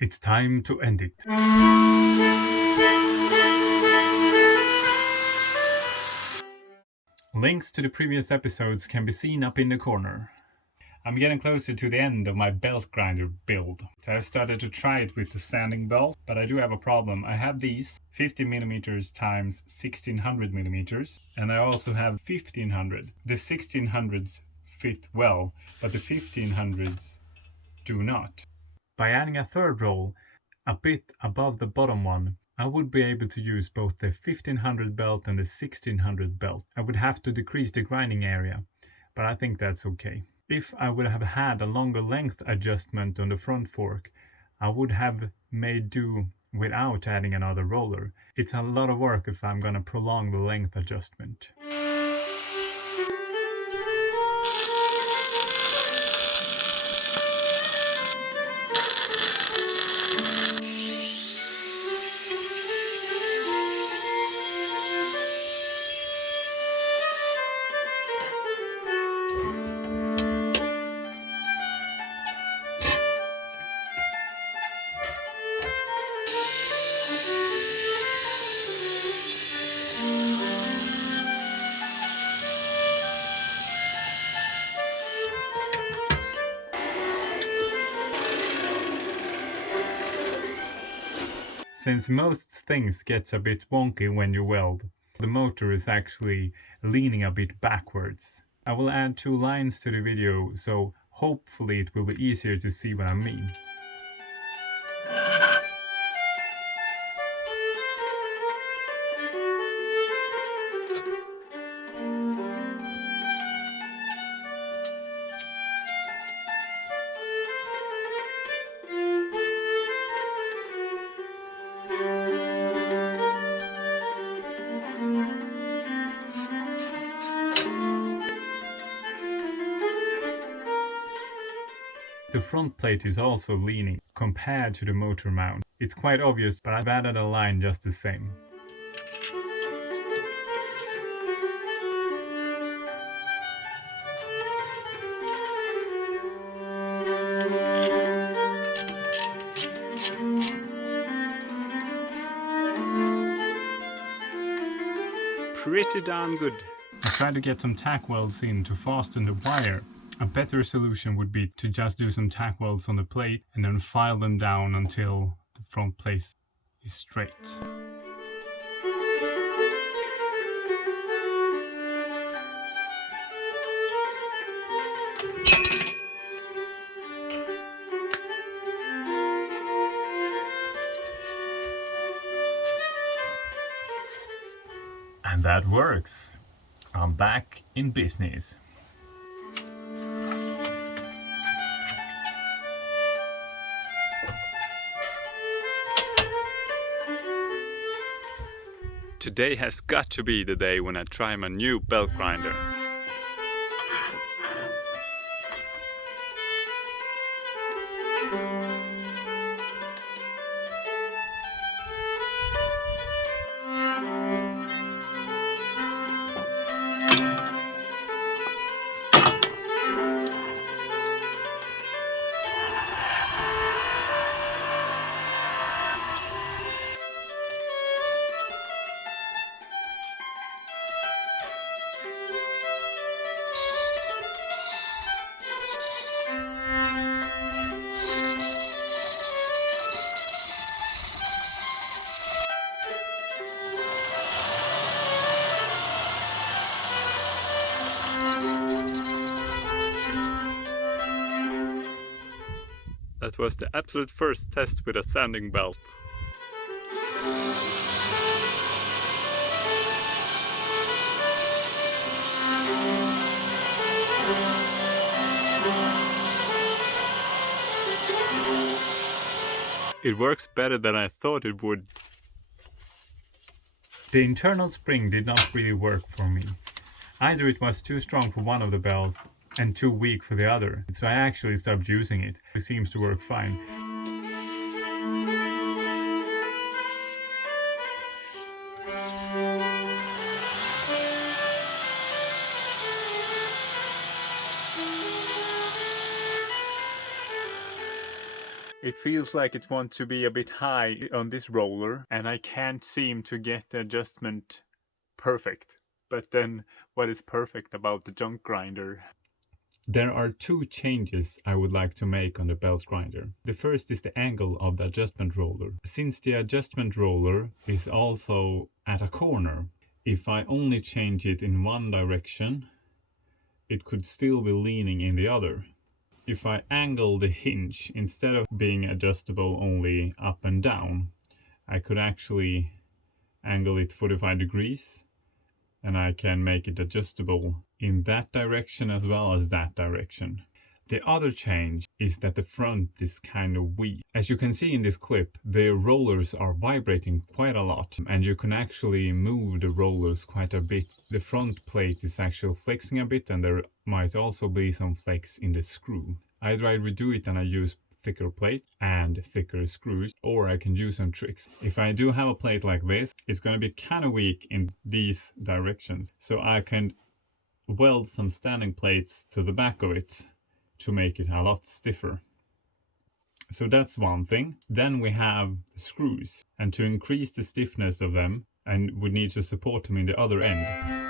It's time to end it. Links to the previous episodes can be seen up in the corner. I'm getting closer to the end of my belt grinder build, so I started to try it with the sanding belt, but I do have a problem. I have these 50mm times 1600mm, and I also have 1500. The 1600s fit well, but the 1500s do not. By adding a third roll, a bit above the bottom one, I would be able to use both the 1500 belt and the 1600 belt. I would have to decrease the grinding area, but I think that's okay. If I would have had a longer length adjustment on the front fork, I would have made do without adding another roller. It's a lot of work if I'm gonna prolong the length adjustment. Since most things gets a bit wonky when you weld, the motor is actually leaning a bit backwards. I will add 2 lines to the video, so hopefully it will be easier to see what I mean. The front plate is also leaning compared to the motor mount. It's quite obvious, but I've added a line just the same. Pretty darn good. I tried to get some tack welds in to fasten the wire. A better solution would be to just do some tack welds on the plate and then file them down until the front plate is straight. And that works. I'm back in business. Today has got to be the day when I try my new belt grinder. That was the absolute first test with a sanding belt. It works better than I thought it would. The internal spring did not really work for me. Either it was too strong for one of the belts and too weak for the other, so I actually stopped using it. It seems to work fine. It feels like it wants to be a bit high on this roller, and I can't seem to get the adjustment perfect. But then, what is perfect about the junk grinder? There are two changes I would like to make on the belt grinder. The first is the angle of the adjustment roller. Since the adjustment roller is also at a corner, if I only change it in one direction, it could still be leaning in the other. If I angle the hinge, instead of being adjustable only up and down, I could actually angle it 45 degrees, and I can make it adjustable in that direction as well as that direction. The other change is that the front is kind of weak. As you can see in this clip, the rollers are vibrating quite a lot, and you can actually move the rollers quite a bit. The front plate is actually flexing a bit, and there might also be some flex in the screw. Either I redo it and I use thicker plate and thicker screws, or I can use some tricks. If I do have a plate like this, it's going to be kind of weak in these directions, so I can weld some standing plates to the back of it to make it a lot stiffer. So that's one thing. Then we have the screws, and to increase the stiffness of them, and we need to support them in the other end.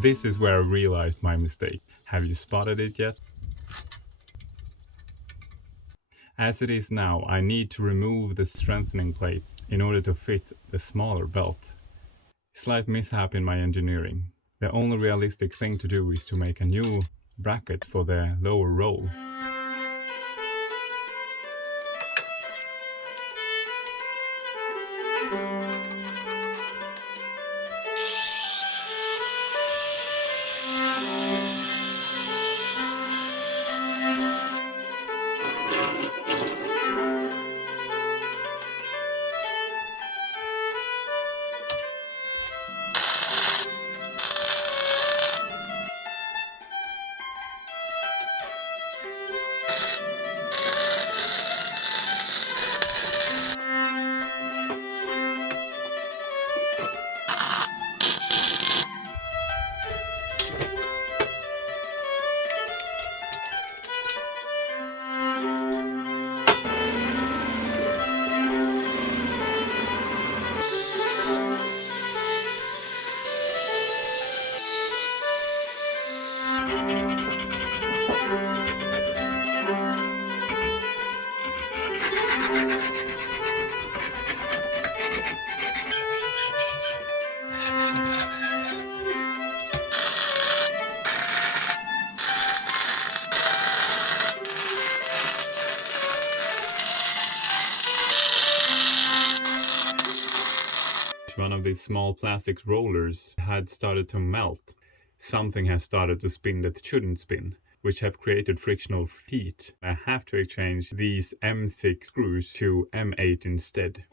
This is where I realized my mistake. Have you spotted it yet? As it is now, I need to remove the strengthening plates in order to fit the smaller belt. Slight mishap in my engineering. The only realistic thing to do is to make a new bracket for the lower roll. these small plastic rollers had started to melt. Something has started to spin that shouldn't spin, which have created frictional heat. I have to exchange these M6 screws to M8 instead.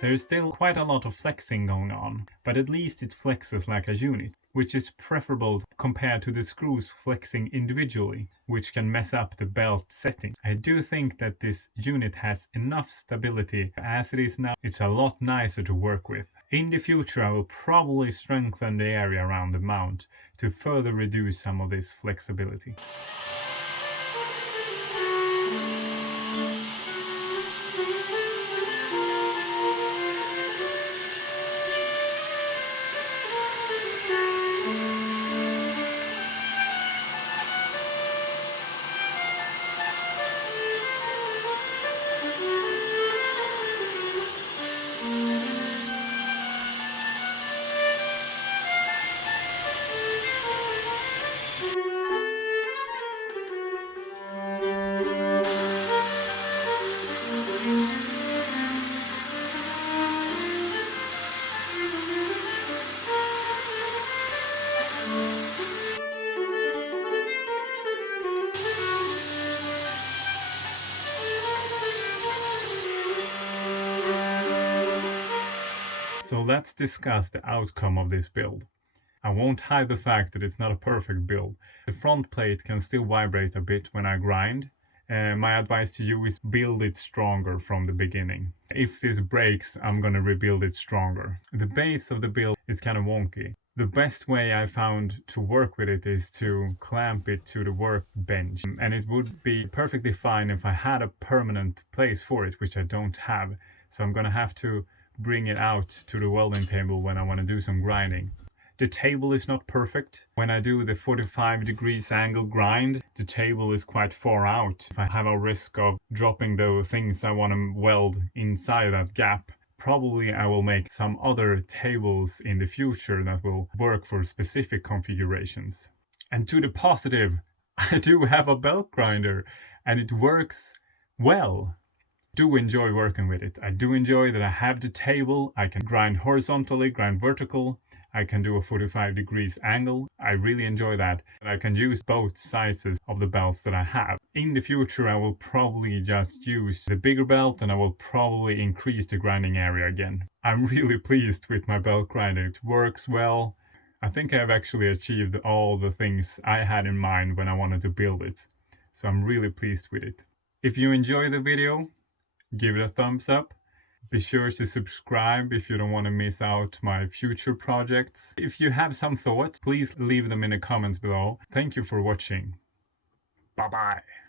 There is still quite a lot of flexing going on, but at least it flexes like a unit, which is preferable compared to the screws flexing individually, which can mess up the belt setting. I do think that this unit has enough stability. As it is now, it's a lot nicer to work with. In the future, I will probably strengthen the area around the mount to further reduce some of this flexibility. So let's discuss the outcome of this build. I won't hide the fact that it's not a perfect build. The front plate can still vibrate a bit when I grind. My advice to you is build it stronger from the beginning. If this breaks, I'm gonna rebuild it stronger. The base of the build is kind of wonky. The best way I found to work with it is to clamp it to the workbench. And it would be perfectly fine if I had a permanent place for it, which I don't have. So I'm gonna have to bring it out to the welding table when I want to do some grinding. The table is not perfect. When I do the 45 degrees angle grind, the table is quite far out. If I have a risk of dropping the things I want to weld inside that gap, probably I will make some other tables in the future that will work for specific configurations. And to the positive, I do have a belt grinder and it works well. Do enjoy working with it. I do enjoy that I have the table. I can grind horizontally, grind vertical. I can do a 45 degrees angle. I really enjoy that. And I can use both sizes of the belts that I have. In the future, I will probably just use the bigger belt and I will probably increase the grinding area again. I'm really pleased with my belt grinder. It works well. I think I've actually achieved all the things I had in mind when I wanted to build it. So I'm really pleased with it. If you enjoy the video, give it a thumbs up. Be sure to subscribe if you don't want to miss out my future projects. If you have some thoughts, please leave them in the comments below. Thank you for watching. Bye bye.